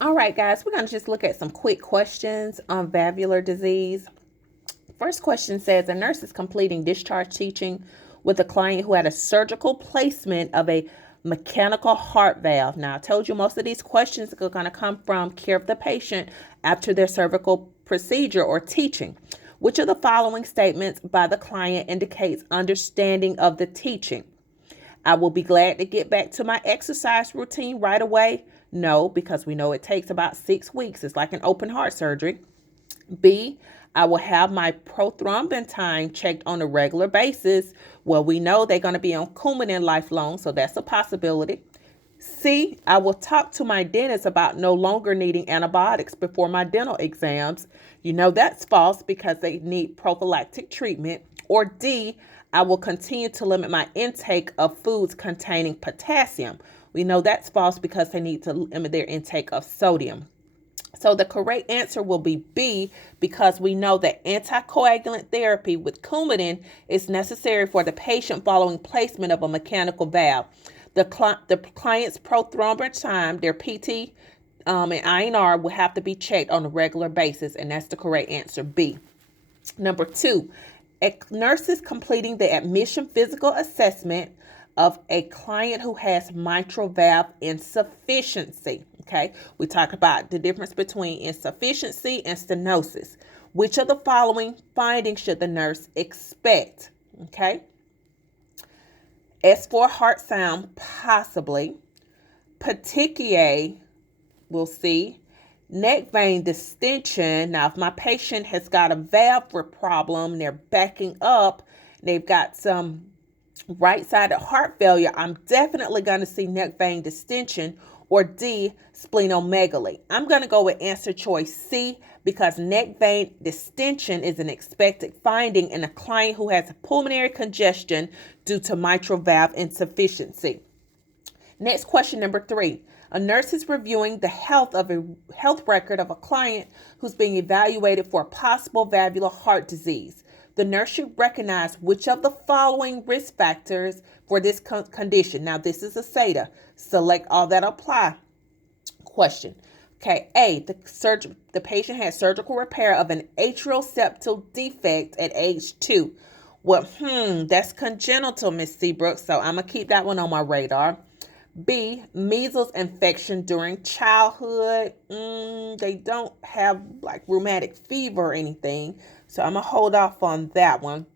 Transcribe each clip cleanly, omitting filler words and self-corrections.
All right, guys, we're going to just look at some quick questions on valvular disease. First question says a nurse is completing discharge teaching with a client who had a surgical placement of a mechanical heart valve. Now, I told you most of these questions are going to come from care of the patient after their cervical procedure or teaching. Which of the following statements by the client indicates understanding of the teaching? I will be glad to get back to my exercise routine right away. No, because we know it takes about 6 weeks. It's like an open heart surgery. B, I will have my prothrombin time checked on a regular basis. Well, we know they're going to be on Coumadin lifelong, so that's a possibility. C, I will talk to my dentist about no longer needing antibiotics before my dental exams. You know that's false because they need prophylactic treatment. Or D, I will continue to limit my intake of foods containing potassium. We know that's false because they need to limit their intake of sodium. So the correct answer will be B because we know that anticoagulant therapy with Coumadin is necessary for the patient following placement of a mechanical valve. The client's prothrombin time, their PT and INR will have to be checked on a regular basis, and that's the correct answer, B. Number 2, a nurse is completing the admission physical assessment of a client who has mitral valve insufficiency. Okay, we talked about the difference between insufficiency and stenosis. Which of the following findings should the nurse expect? Okay, S4 heart sound, possibly. Petechiae, we'll see. Neck vein distension. Now, if my patient has got a valve problem, they're backing up, they've got some right-sided heart failure, I'm definitely going to see neck vein distension. Or D, splenomegaly. I'm going to go with answer choice C because neck vein distension is an expected finding in a client who has pulmonary congestion due to mitral valve insufficiency. Next question, number 3. A nurse is reviewing the health record of a client who's being evaluated for possible valvular heart disease. The nurse should recognize which of the following risk factors for this condition. Now, this is a SATA. Select all that apply. Question. Okay, A, the patient had surgical repair of an atrial septal defect at age 2. Well, that's congenital, Miss Seabrook, so I'm going to keep that one on my radar. B, measles infection during childhood. They don't have like rheumatic fever or anything, so I'm going to hold off on that one.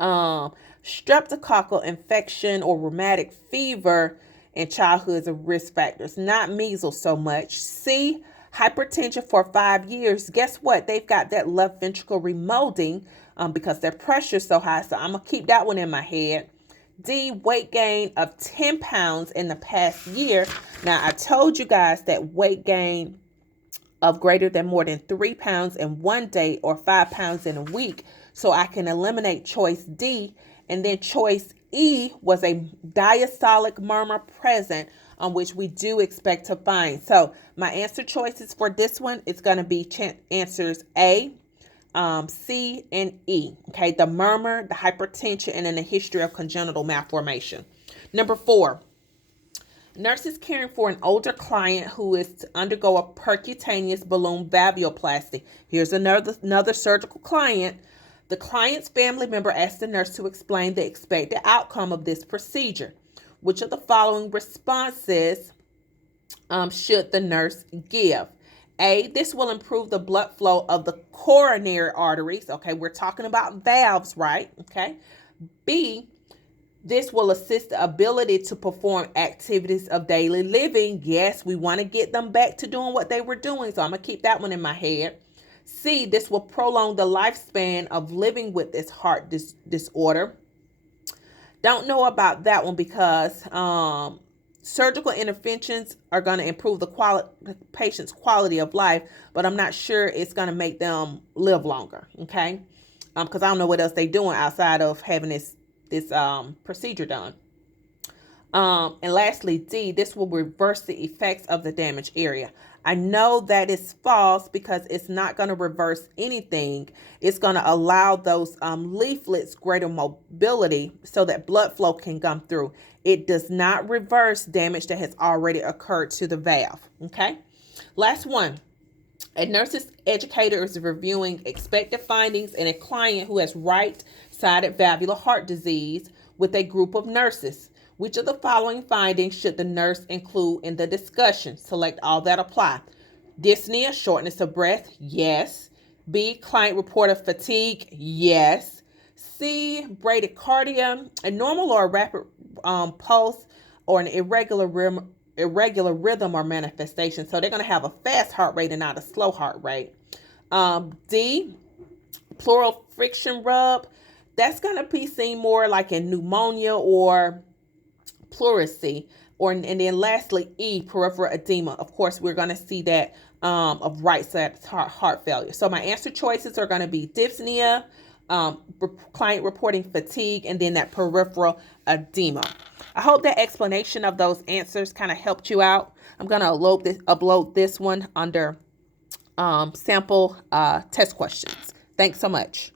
Streptococcal infection or rheumatic fever in childhood is a risk factors, not measles so much. C, hypertension for 5 years. Guess what? They've got that left ventricle remolding because their pressure is so high, so I'm going to keep that one in my head. D, weight gain of 10 pounds in the past year. Now, I told you guys that weight gain of greater than more than 3 pounds in one day or 5 pounds in a week. So I can eliminate choice D. And then choice E was a diastolic murmur present on which we do expect to find. So my answer choices for this one is going to be answers A, C, and E. Okay, the murmur, the hypertension, and then a history of congenital malformation. Number 4, nurses caring for an older client who is to undergo a percutaneous balloon valvuloplasty. Here's another surgical client. The client's family member asked the nurse to explain the expected outcome of this procedure. Which of the following responses should the nurse give? A, this will improve the blood flow of the coronary arteries. Okay, we're talking about valves, right? Okay. B, this will assist the ability to perform activities of daily living. Yes, we want to get them back to doing what they were doing, so I'm going to keep that one in my head. C, this will prolong the lifespan of living with this heart disorder. Don't know about that one because surgical interventions are going to improve the patient's quality of life, but I'm not sure it's going to make them live longer, okay? Because I don't know what else they're doing outside of having this procedure done. And lastly, D, this will reverse the effects of the damaged area. I know that is false because it's not going to reverse anything. It's going to allow those leaflets greater mobility so that blood flow can come through. It does not reverse damage that has already occurred to the valve. Okay. Last one. A nurse's educator is reviewing expected findings in a client who has right-sided valvular heart disease with a group of nurses. Which of the following findings should the nurse include in the discussion? Select all that apply. Dyspnea, shortness of breath, yes. B, client reported fatigue, yes. C, bradycardia, a normal or a rapid pulse, or an irregular rhythm or manifestation. So they're going to have a fast heart rate and not a slow heart rate. D, pleural friction rub. That's going to be seen more like in pneumonia or pleurisy. And then lastly, E, peripheral edema. Of course, we're going to see that of right-sided heart failure. So my answer choices are going to be dyspnea, client reporting fatigue, and then that peripheral edema. I hope that explanation of those answers kind of helped you out. I'm going to upload this one under sample test questions. Thanks so much.